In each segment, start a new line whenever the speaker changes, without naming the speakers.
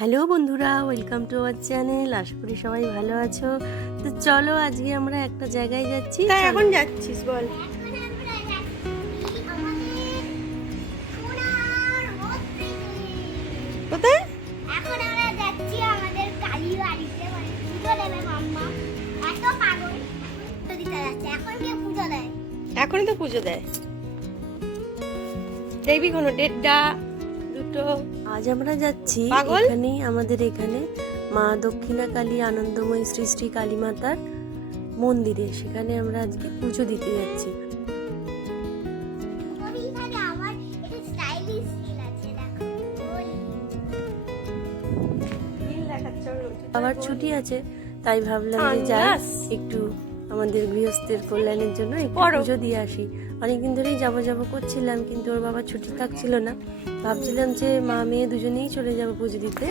Hello বন্ধুরা welcome to our channel. আশা করি সবাই ভালো আছো। তো চলো আজকে আমরা একটা জায়গায় যাচ্ছি।
তাই এখন যাচ্ছিস বল। কোথায়?
এখন আমরা যাচ্ছি আমাদের কালী বাড়িতে মানে পুজো দেবে মাম্মা। এত পাগল। পুজো দিতে যাচ্ছে এখন কে পুজো দেয়?
এখনই তো পুজো দেয়। দেখবি কোনো দেড়টা দুটো।
আজ আমরা যাচ্ছি? এখানেই আমাদের এখানে মা দক্ষিণা কালী আনন্দময়ী শ্রী শ্রী কালী মাতার মন্দিরে। সেখানে আমরা আজকে পুজো দিতে যাচ্ছি। আবার ছুটি আছে তাই ভাবলাম যে যাই একটু আমাদের গৃহস্থের কল্যাণের জন্য একটু পুজো দিয়ে আসি। অনেকদিন ধরেই যাব যাব করছিলাম কিন্তু ওর বাবা ছুটি থাকছিল না। ভাবছিলাম যে মা মেয়ে দুজনেই চলে যাব পুজো দিতে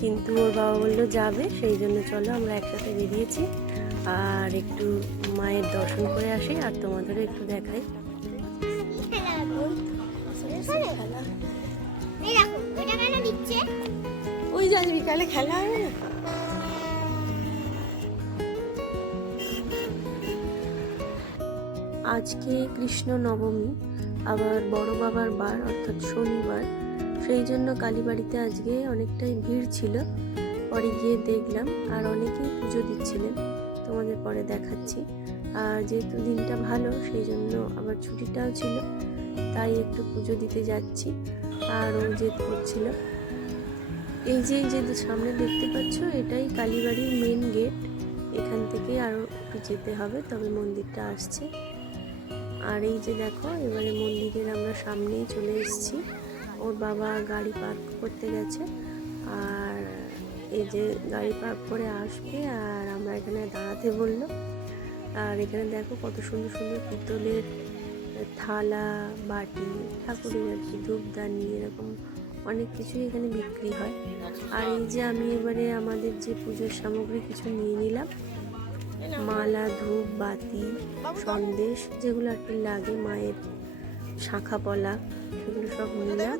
কিন্তু ওর বাবা বলল যাবে সেই জন্য চলো আমরা একসাথে বেরিয়েছি আর একটু মায়ের দর্শন করে আসি আর তোমাদেরও একটু দেখাই।
ওই বিকালে খেলা হবে না?
আজকে কৃষ্ণ নবমী, আবার বড় বাবার বার, অর্থাৎ শনিবার। সেই জন্য কালীবাড়িতে আজকে অনেকটাই ভিড় ছিল। পরে গিয়ে দেখলাম, আর অনেকেই পুজো দিচ্ছিলেন। তোমাদের পরে দেখাচ্ছি। আর যেহেতু দিনটা ভালো, সেই জন্য আবার ছুটিটাও ছিল, তাই একটু পুজো দিতে যাচ্ছি। আর ও জেদ করছিল। এই যে যে সামনে দেখতে পাচ্ছ, এটাই কালীবাড়ির মেন গেট এখান থেকে আরও একটু যেতে হবে, তবে মন্দিরটা আসছে। আর এই যে দেখো, এবারে মন্দিরের আমরা সামনেই চলে এসেছি। ওর বাবা গাড়ি পার্ক করতে গেছে আর এই যে গাড়ি পার্ক করে আসবে আর আমরা এখানে দাঁড়াতে বলল। আর এখানে দেখো কত সুন্দর সুন্দর পিতলের থালা, বাটি, ঠাকুরের আর কি ধূপদানি, এরকম অনেক কিছুই এখানে বিক্রি হয়। আর এই যে আমি এবারে আমাদের যে পুজোর সামগ্রী কিছু নিয়ে নিলাম মালা ধূপ বাতি সন্দেশ যেগুলো আর কি লাগে মায়ের শাখা পলা সেগুলো সব নিলাম।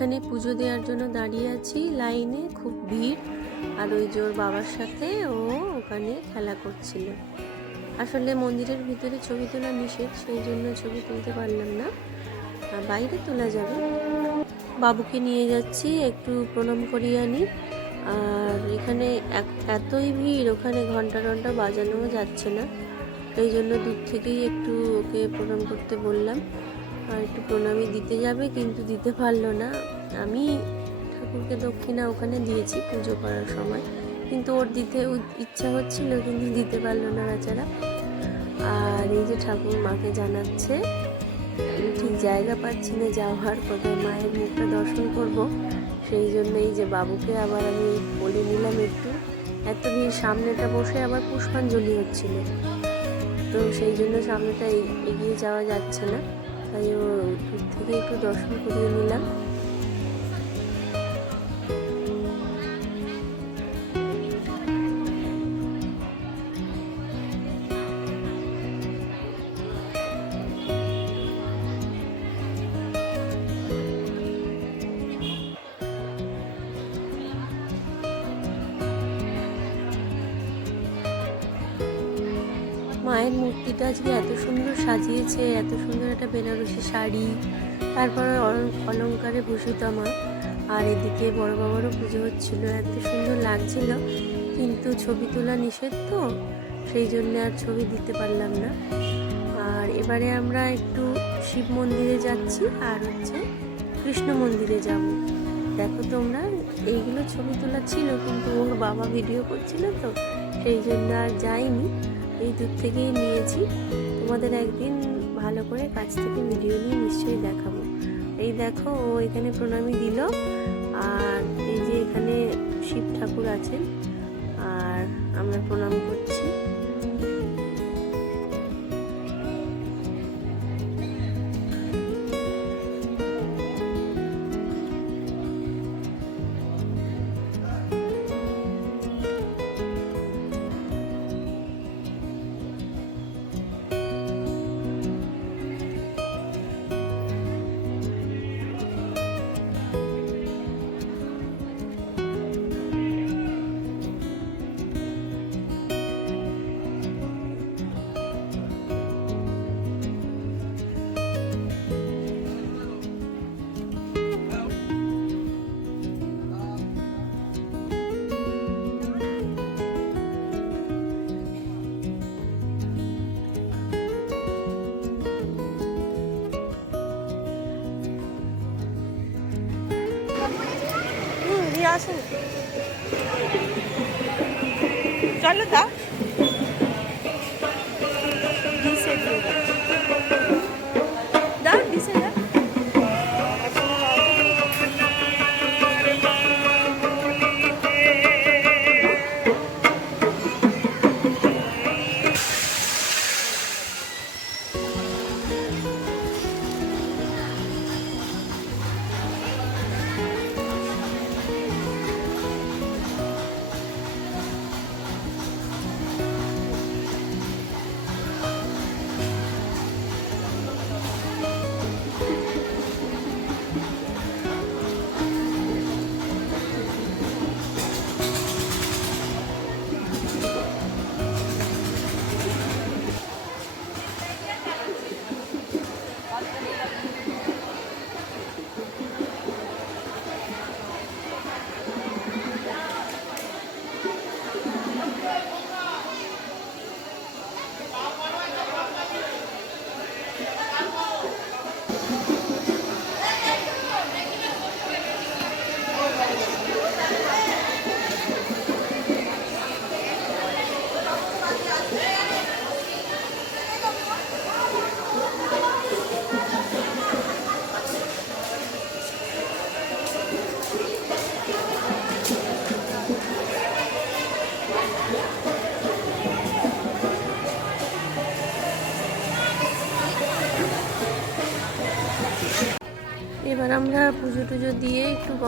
এখানে পুজো দেওয়ার জন্য দাঁড়িয়ে আছি লাইনে, খুব ভিড়। আর ওই ওর বাবার সাথে ও ওখানে খেলা করছিল। আসলে মন্দিরের ভিতরে ছবি তোলা নিষেধ, সেই জন্য ছবি তুলতে পারলাম না। বাইরে তোলা যাবে। বাবুকে নিয়ে যাচ্ছি, একটু প্রণাম করিয়ে আনি। আর এখানে এতই ভিড়, ওখানে ঘণ্টা ঘণ্টা বাজানোও যাচ্ছে না। সেই জন্য দূর থেকেই একটু ওকে প্রণাম করতে বললাম। একটু প্রণামী দিতে যাবে, কিন্তু দিতে পারল না। আমি ঠাকুরকে দক্ষিণা ওখানে দিয়েছি পুজো করার সময়। কিন্তু ওর দিতে ইচ্ছা হচ্ছিল, কিন্তু দিতে পারল না বেচারা। আর এই যে ঠাকুর মাকে জানাচ্ছে ঠিক জায়গা পাচ্ছি না, যাওয়ার কোথায় মায়ের মুখটা দর্শন করব। সেই জন্য এই যে বাবুকে আবার আমি বলে নিলাম একটু। এত ভিড়, সামনেটা বসে আবার পুষ্পাঞ্জলি হচ্ছিল। তো সেই জন্য সামনেটা এগিয়ে যাওয়া যাচ্ছে না। তাই ও দূর থেকে একটু দর্শন করিয়ে নিলাম। মায়ের মূর্তিটা আজকে এত সুন্দর সাজিয়েছে, এত সুন্দর একটা বেনারসি শাড়ি, তারপরে অল- অলংকারে ভূষিত মা, আর এদিকে বড় বাবারও পুজো হচ্ছিল, এত সুন্দর লাগছিল, কিন্তু ছবি তোলা নিষেধ তো, সেই জন্য আর ছবি দিতে পারলাম না। আর এবারে আমরা একটু শিব মন্দিরে যাচ্ছি, আর হচ্ছে কৃষ্ণ মন্দিরে যাব। দেখো তোমরা, এইগুলো ছবি তোলা ছিল, কিন্তু ওর বাবা ভিডিও করছিল তো, সেই জন্য আর যাইনি। এই দুধ থেকেই নিয়েছি। তোমাদের একদিন ভালো করে কাছ থেকে ভিডিও নিয়ে নিশ্চয়ই দেখাবো। এই দেখো, ও এখানে প্রণামী দিল। আর এই যে এখানে শিব ঠাকুর আছেন, আর আমরা প্রণাম করছি।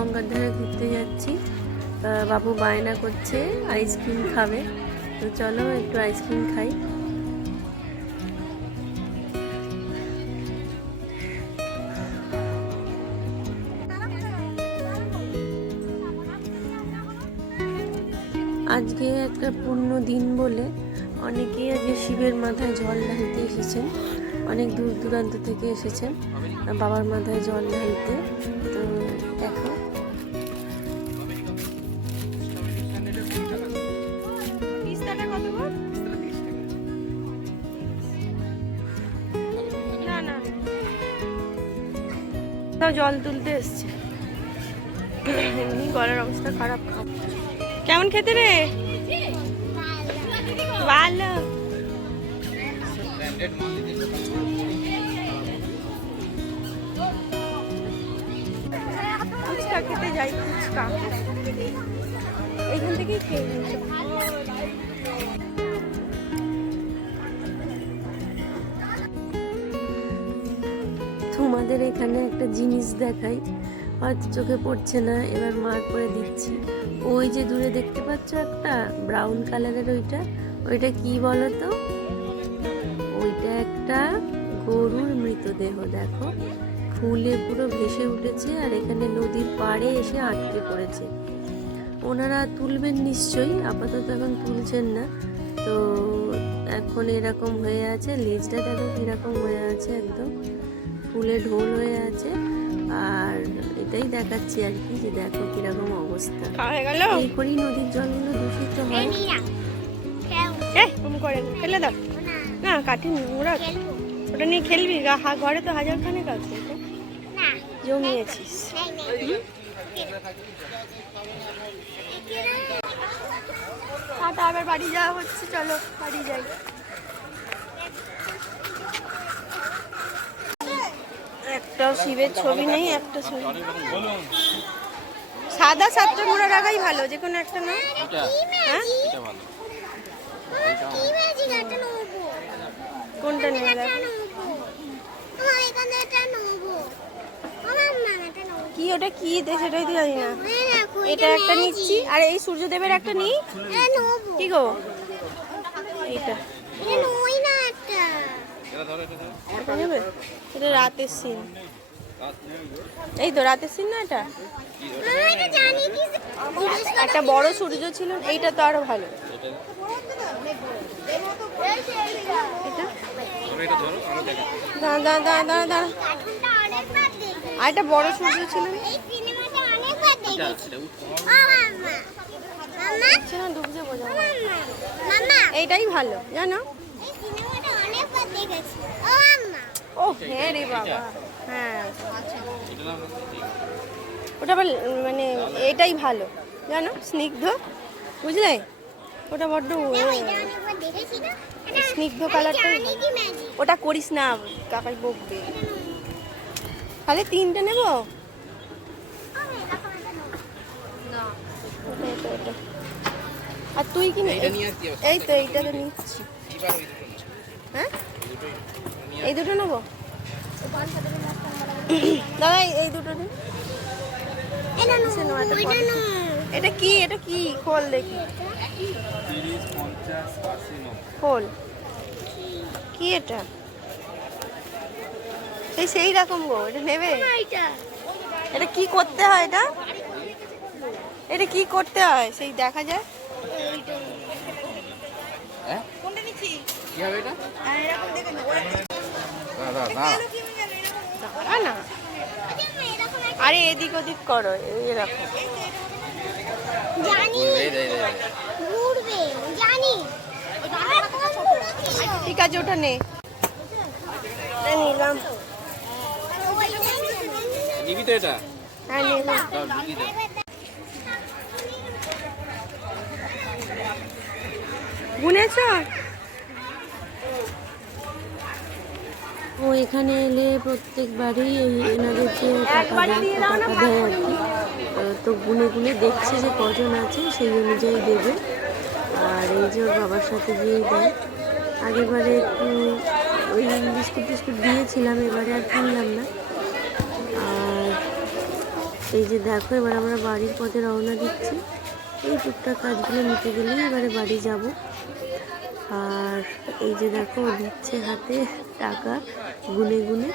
গঙ্গার ধারে ঘুরতে যাচ্ছি। বাবু বায়না করছে, আইসক্রিম খাবে। তো চলো একটু আইসক্রিম খাই। আজকে একটা পূর্ণ দিন বলে অনেকেই আজকে শিবের মাথায় জল ঢালতে এসেছেন। অনেক দূর দূরান্ত থেকে এসেছেন। বাবার মাথায় জল ঢালতে। তো দেখো।
জল তুলতে এসছে। এমনি গলার অবস্থা খারাপ। কেমন খেতে রে? ভালো। ফুচকা খেতে যাই, ফুচকা। এখান থেকেই খেয়ে
তোমাদের এখানে একটা জিনিস দেখাই। হয়তো চোখে পড়ছে না, এবার মার করে দিচ্ছি। ওই যে দূরে দেখতে পাচ্ছ একটা ব্রাউন কালারের ওইটা। ওইটা কি বলো তো ওইটা একটা গরুর মৃতদেহ, দেখো। ফুলে পুরো ভেসে উঠেছে আর এখানে নদীর পাড়ে এসে আটকে পড়েছে। ওনারা তুলবেন নিশ্চয়ই, আপাতত এখন তুলছেন না। তো এখন এরকম হয়ে আছে, লেজটা দেখো কীরকম হয়ে আছে একদম। ফুলে ঢোল হয়ে আছে। আর এটাই দেখাচ্ছি আর কি যে দেখো কীরকম অবস্থা।
হয়ে গেল?
এই করেই নদীর জলগুলো দূষিত হয়।
করে ফেলে দাও।
না,
না কাঠি নোংরা ওটা নিয়ে খেলবি? হা- ঘরে তো হাজার খানেক আছে জমিয়েছিস। আবার বাড়ি যাওয়া হচ্ছে চলো বাড়ি যাই। একটা শিবের ছবি নেই, একটা ছবি সাদা সাতটা মোড়া রাখাই ভালো, যে কোনো একটা না হ্যাঁ। কোনটা নেবে। কি ওটা কি সেটাই জানি না এটা একটা নিচ্ছি, আর এই সূর্যদেবের একটা নিই কি গো
এটা।
এটা রাতের সিন। এই তো রাতের সিন না এটা। একটা বড় সূর্য ছিল এইটা তো আরও ভালো। এটা? দাঁড়া দাঁড়া। আর একটা বড় সূর্য ছিল
ও মাম্মা। মাম্মা,
এইটাই ভালো জানো
এই সিনেমাটা অনেকবার দেখেছি। ও
হ্যাঁ রে বাবা। হ্যাঁ। ওটা আবার মানে এটাই ভালো। জানো স্নিগ্ধ? বুঝলে? ওটা বড্ড স্নিগ্ধ
আমি
কালারটাই
জানি কি magic।
ওটা করিস না কাকাই বকবে। তাহলে তিনটে নেব। আর তুই কি। এই তো এইটা তো নিচ্ছি। হ্যাঁ? এই দুটো নেব? দাদা এই- দুটো দিন
এটা
কি? এটা কি? খোল দেখি। খোল। কি এটা? এই সেই রকম গো এটা নেবে? এটা। কি করতে হয় এটা? এটা কি করতে হয়? সেই দেখা যায়
কি হবে এটা? না
না আরে এদিক ওদিক করো এই- এরকম
জানি। ঘুরবে?
ঠিক আছে ওটা নে। নিলাম।
নিবি তো এটা?
হ্যাঁ নিলাম
দাও নিবি তো
বুনেছ
ও এখানে এলে প্রত্যেকবারই এই এনাদের যে টাকা দেয় টাকা দেয়। আর কি তো গুনে গুনে দেখছে যে কজন আছে সেই অনুযায়ী দেবে। আর এই যে ওর বাবার সাথে গিয়েই দেয়। আগেরবারে একটু ওই বিস্কুট টিস্কুট দিয়েছিলাম এবারে আর কিনলাম না। আর এই যে দেখো এবার আমরা বাড়ির পথে রওনা দিচ্ছি। এই টুকটাক কাজগুলো নিতে গেলেই এবারে বাড়ি যাব। আর এই যে দেখো দিচ্ছে হাতে টাকা গুনে গুনে।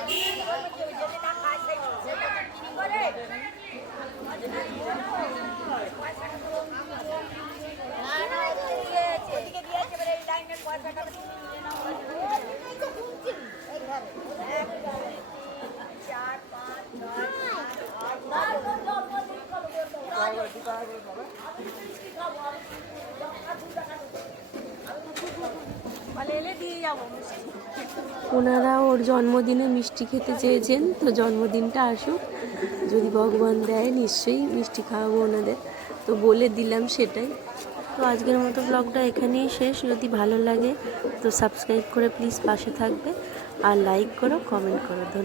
ওনারা ওর জন্মদিনে মিষ্টি খেতে চেয়েছেন, তো জন্মদিনটা আসুক। যদি ভগবান দেয়, নিশ্চয়ই মিষ্টি খাওয়াবো ওনাদের। তো বলে দিলাম সেটাই। তো আজকের মতো ব্লগটা এখানেই শেষ। যদি ভালো লাগে, তো সাবস্ক্রাইব করে প্লিজ পাশে থাকবে। আর লাইক করো, কমেন্ট করো। ধন্যবাদ।